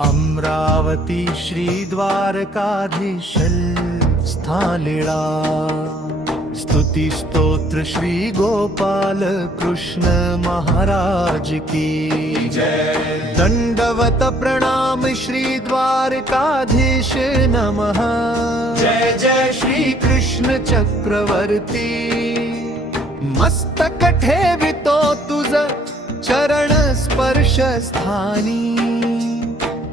अमरावती श्री द्वारकाधीश स्थालिळा स्तुति स्तोत्र श्री गोपाल कृष्ण महाराज की जय। दंडवत प्रणाम श्री द्वारकाधीश नमः। जय जय श्री कृष्ण चक्रवर्ती। मस्तक ठेवितो तुझ चरण स्पर्श स्थानी।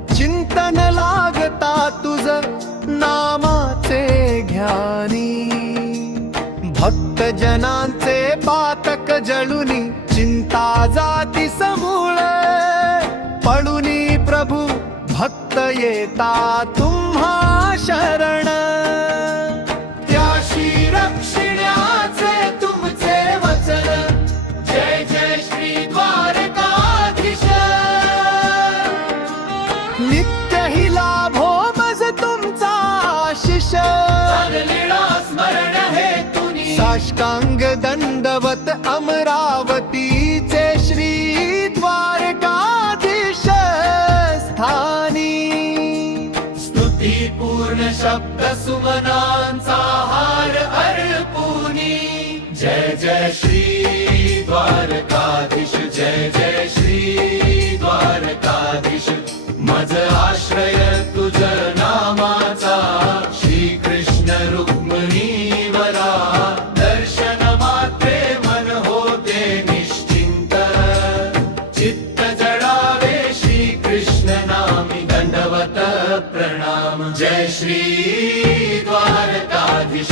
चिंतन लागता तुझ नामाचे घ्यानी। भक्त जनांचे पातक जळुनी चिंता जाती समूळ। पळुनी प्रभू भक्त येता तुम्हा शरण। त्याशी रक्षण्याचे तुमचे वचन। जय जय श्री द्वारकाधीश। नित्य ही लाभो मज तुमचा आशिष। स्मरण हे तुनी साष्टांग दंडवत अमरावतीचे श्री द्वारकाधीश स्थानी। स्तुती पूर्ण शब्द सुमनांचा हार अर्पुनी। जय जय श्री द्वारकाधीश। जय जय श्री द्वारकाधीश। मज आश्रय तुझ नामाचा श्री कृष्ण रुक्मिणी वरा। दर्शन मात्रे मन होते निश्चिंत। चित्त जडावे श्री कृष्ण नामी दंडवत प्रणाम। जय श्री द्वारकाधीश।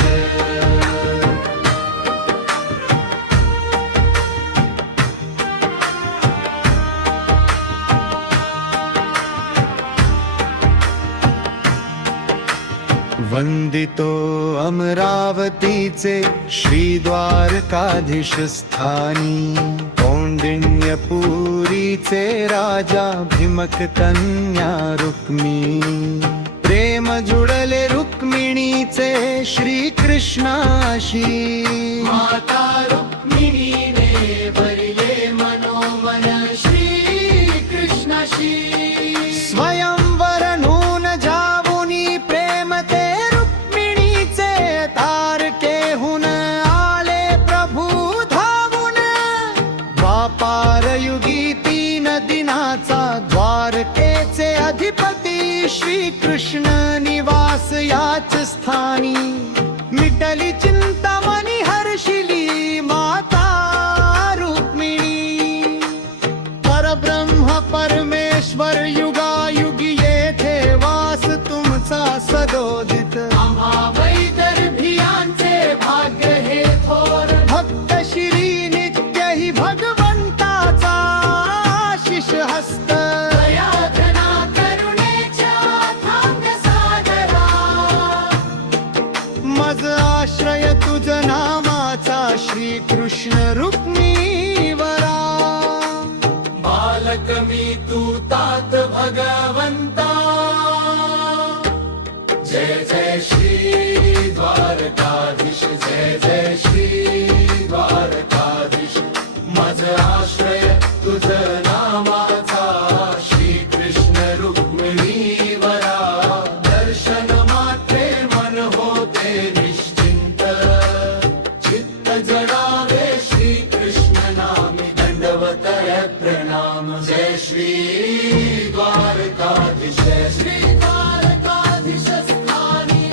वंदितो अमरावतीचे श्री द्वारकाधीश स्थानी। कौंडिण्यपुरीचे राजा भीमक कन्या रुक्मिणी। प्रेम जुडले रुक्मिणीचे श्री कृष्णाशी। माता रुक्मिणीने भरले मनोमन श्री कृष्णाशी। स्वयं द्वारकेचे अधिपती श्री कृष्ण निवास याच स्थानी। मिटली चिंता मनी हर्षिली माता रुक्मिणी। परब्रह्म परमेश्वर युगायुगी येथे वास तुमचा सदोदित। आम्हा वैदर्भियांचे भाग्य हे थोर। भक्त श्री नित्य ही भगवंताचा आशिष हस्त। मज आश्रय तुझ नामाचा श्री कृष्ण रुक्मिणी वरा। बालक मी तू तात भगवंता। जय जय श्री द्वारकाधीश। जय जय श्री द्वारकाधीश। मज आश्रय तुझ नामाचा श्री कृष्ण रुक्मिणी वरा। दर्शन मात्रे मन होते निश्चिंत। चित्त जडावे श्री कृष्ण नामी दंडवत प्रणाम। जय श्री द्वारकाधीश। श्री द्वारकाधीश स्थानी।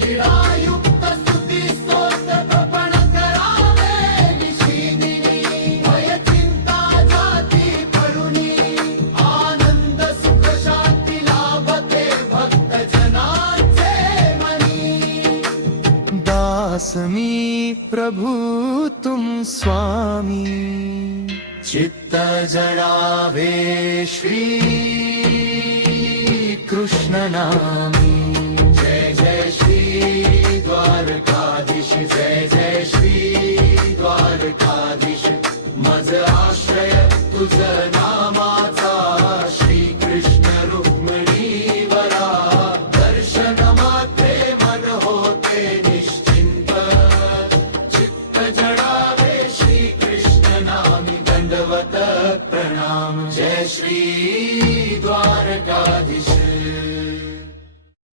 लीलायुक्त स्तुती स्तोत्र प्रपण करावे निशिदिनी। भय चिंता जाती पळुनी। आनंद सुख शांती लाभते भक्त जनांचे मनी। दास मी प्रभु तुम स्वामी। चित्त जडावे श्री कृष्ण नामी। जय जय श्री द्वारकाधीश। जय जय श्री द्वारकाधीश। मज आश्रय तुझ नामाचा श्री कृष्ण रुक्मिणी वरा। दर्शन मात्रे मन होते निश्चिंत। चित्त जडावे श्री कृष्ण नामी दंडवत प्रणाम। नाम जय श्री द्वारकाधीश